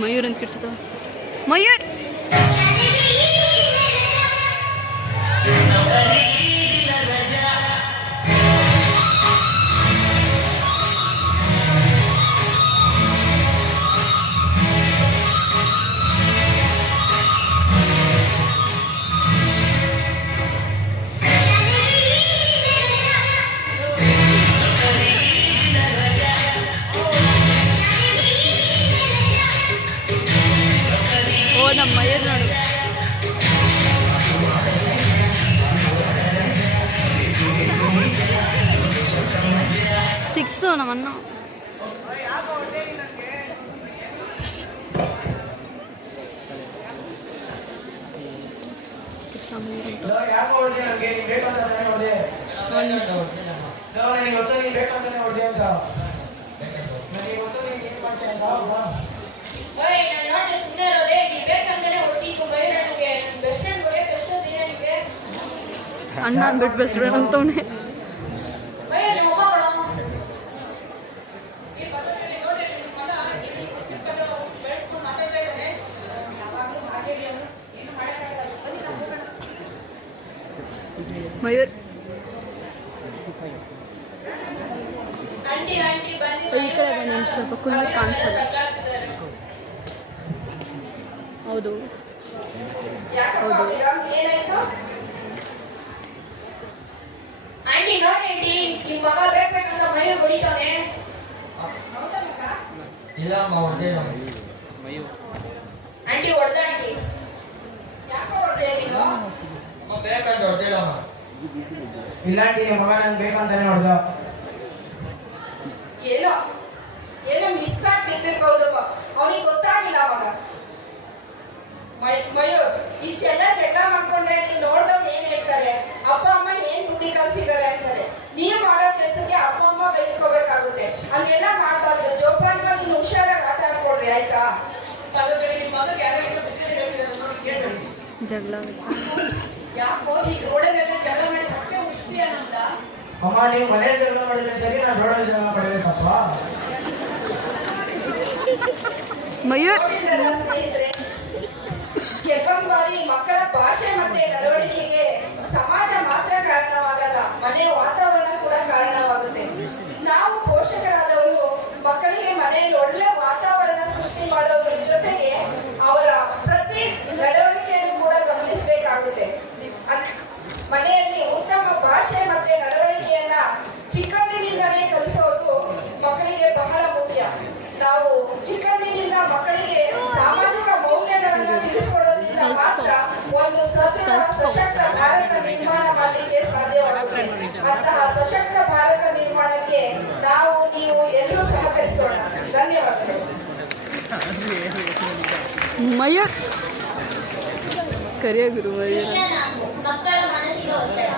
ಮಯೂರ್ ಅಂತ ಕಿಡ್ಸತ ಮಯೂರ್ ನಮ್ಮ ಮಯೂರ್ ನೋಡು ಸಿಕ್ಸು ನಮ್ಮನ್ನ ಅಣ್ಣ ಅಂದ್ಬಿಟ್ಟು ಬೆಸ್ಟ್ ಫ್ರೆಂಡ್ ಅಂತವನೇ ಮಯೂರ್ ಈ ಕಡೆ ಬನ್ನಿ ಸ್ವಲ್ಪ ಕುಳ್ಳು ಕಾಣಿಸಲ್ಲ ಹೌದು ಹೌದು ಆಂಟಿ ನೋಡಿ ಆಂಟಿ ನಿಮ್ಮ ಮಗ ಬೇಕಂತ ಮಯೂರ್ ಹೊಡಿತಾನೆ ಇಲ್ಲ ಅಮ್ಮ ಹೊಡೆದೆ ಆಂಟಿ ಹೊಡೆದ ಆಂಟಿ ಯಾಕೆ ಹೊಡೆದೆ ನೀನು ಅಮ್ಮ ಬೇಕಂತ ಹೊಡೆದಿಲ್ಲಮ್ಮ ಇಲ್ಲ ಆಂಟಿ ನಿಮ್ಮ ಮಗ ನಂಗೆ ಬೇಕಂತಾನೆ ಹೊಡೆದ ಏನೋ ಏನೋ ಮಿಸ್ ಆಗಿ ಬಿದ್ದಿರ್ಬಹುದಪ್ಪ ಅವನಿಗೆ ಗೊತ್ತಾಗಿಲ್ಲ ಅವಾಗ ಮಯೂರ್ ಇಷ್ಟೆಲ್ಲ ಜಗಳ ಮಾಡ್ಕೊಂಡ್ರೆ ನೀನು ನೋಡ್ದವ್ರು ಏನ್ ಹೇಳ್ತಾರೆ ಅಪ್ಪ ಅಮ್ಮ ಏನ್ ಬುದ್ಧಿ ಕಲ್ಸಿದ್ದಾರೆ ಅಂತಾರೆ ನೀವು ಮಾಡೋ ಕೆಲಸಕ್ಕೆ ಅಪ್ಪ ಅಮ್ಮ ಬಯಸ್ಕೋಬೇಕಾಗುತ್ತೆ ಹಂಗೆಲ್ಲ ಮಾಡ್ಬಾರ್ದು ಜೋಪಾನವಾಗಿ ನೀನು ಹುಷಾರಾಗಿ ಆಟ ಆಡ್ಕೊಡ್ರಿ ಆಯ್ತಾ ಜಗಳ ಯಾಕೋ ಈ ರೋಡಲ್ಲೆಲ್ಲ ಜಗಳ ಮಾಡಿ ಹೊಟ್ಟೆ ಉಸ್ತಿ ಅನ್ನೋದ ಅಮ್ಮ ನೀವು ಮನೆ ಜಗಳ ಮಾಡಿದ್ರೆ ಸರಿ ನಾನು ರೋಡಲ್ಲಿ ಜಗಳ ಮಾಡಬೇಕಪ್ಪ ಮಯೂರ್ ಸ್ನೇಹಿತರೆ ಕೆಲವೊಂದು ಬಾರಿ ಮಕ್ಕಳ ಭಾಷೆ ಮತ್ತೆ ನಡವಳಿಕೆಗೆ ಸಮಾಜ ಮಾತ್ರ ಕಾರಣವಾಗಲ್ಲ ಮನೆ ವಾತಾವರಣ ಕೂಡ ಕಾರಣವಾಗುತ್ತೆ ನಾವು ಪೋಷಕರಾದವರು ಮಕ್ಕಳಿಗೆ ಮನೆಯಲ್ಲಿ ಒಳ್ಳೆ ವಾತಾವರಣ ಸೃಷ್ಟಿ ಮಾಡೋದ್ರ ಜೊತೆಗೆ ಅವರ ಪ್ರತಿ ನಡವಳಿಕೆಯನ್ನು ಕೂಡ ಗಮನಿಸಬೇಕಾಗುತ್ತೆ ಮನೆಯಲ್ಲಿ ಉತ್ತಮ ಭಾಷೆ ಮತ್ತೆ ನಡವಳಿಕೆಯನ್ನ ಚಿಕ್ಕಂದಿನಿಂದಲೇ ಕಲಿಸೋದು ಮಕ್ಕಳಿಗೆ ಬಹಳ ಮುಖ್ಯ ನಾವು ಚಿಕ್ಕಂದಿನಿಂದ ಮಕ್ಕಳಿಗೆ ಸಾಮಾಜಿಕ ಮೌಲ್ಯಗಳನ್ನು ತಿಳಿಸಿಕೊಡೋದ್ರಿಂದ ಮಾತ್ರ ಒಂದು ಸದೃಢ ಸಶಕ್ತ ಭಾರತ ನಿರ್ಮಾಣ ಮಾಡಲಿಕ್ಕೆ ಸಾಧ್ಯವಾಗುತ್ತೆ ಅಂತಹ ಸಶಕ್ತ ಭಾರತ ನಿರ್ಮಾಣಕ್ಕೆ ನಾವು ನೀವು ಎಲ್ಲರೂ ಸಹಕರಿಸೋಣ ಧನ್ಯವಾದಗಳು ಮಯೂರ್ ಕರಿಯ ಗುರು ಮಯೂರ್ ಮಕ್ಕಳ ಮನಸ್ಸಿಗೆ ಒತ್ತಡ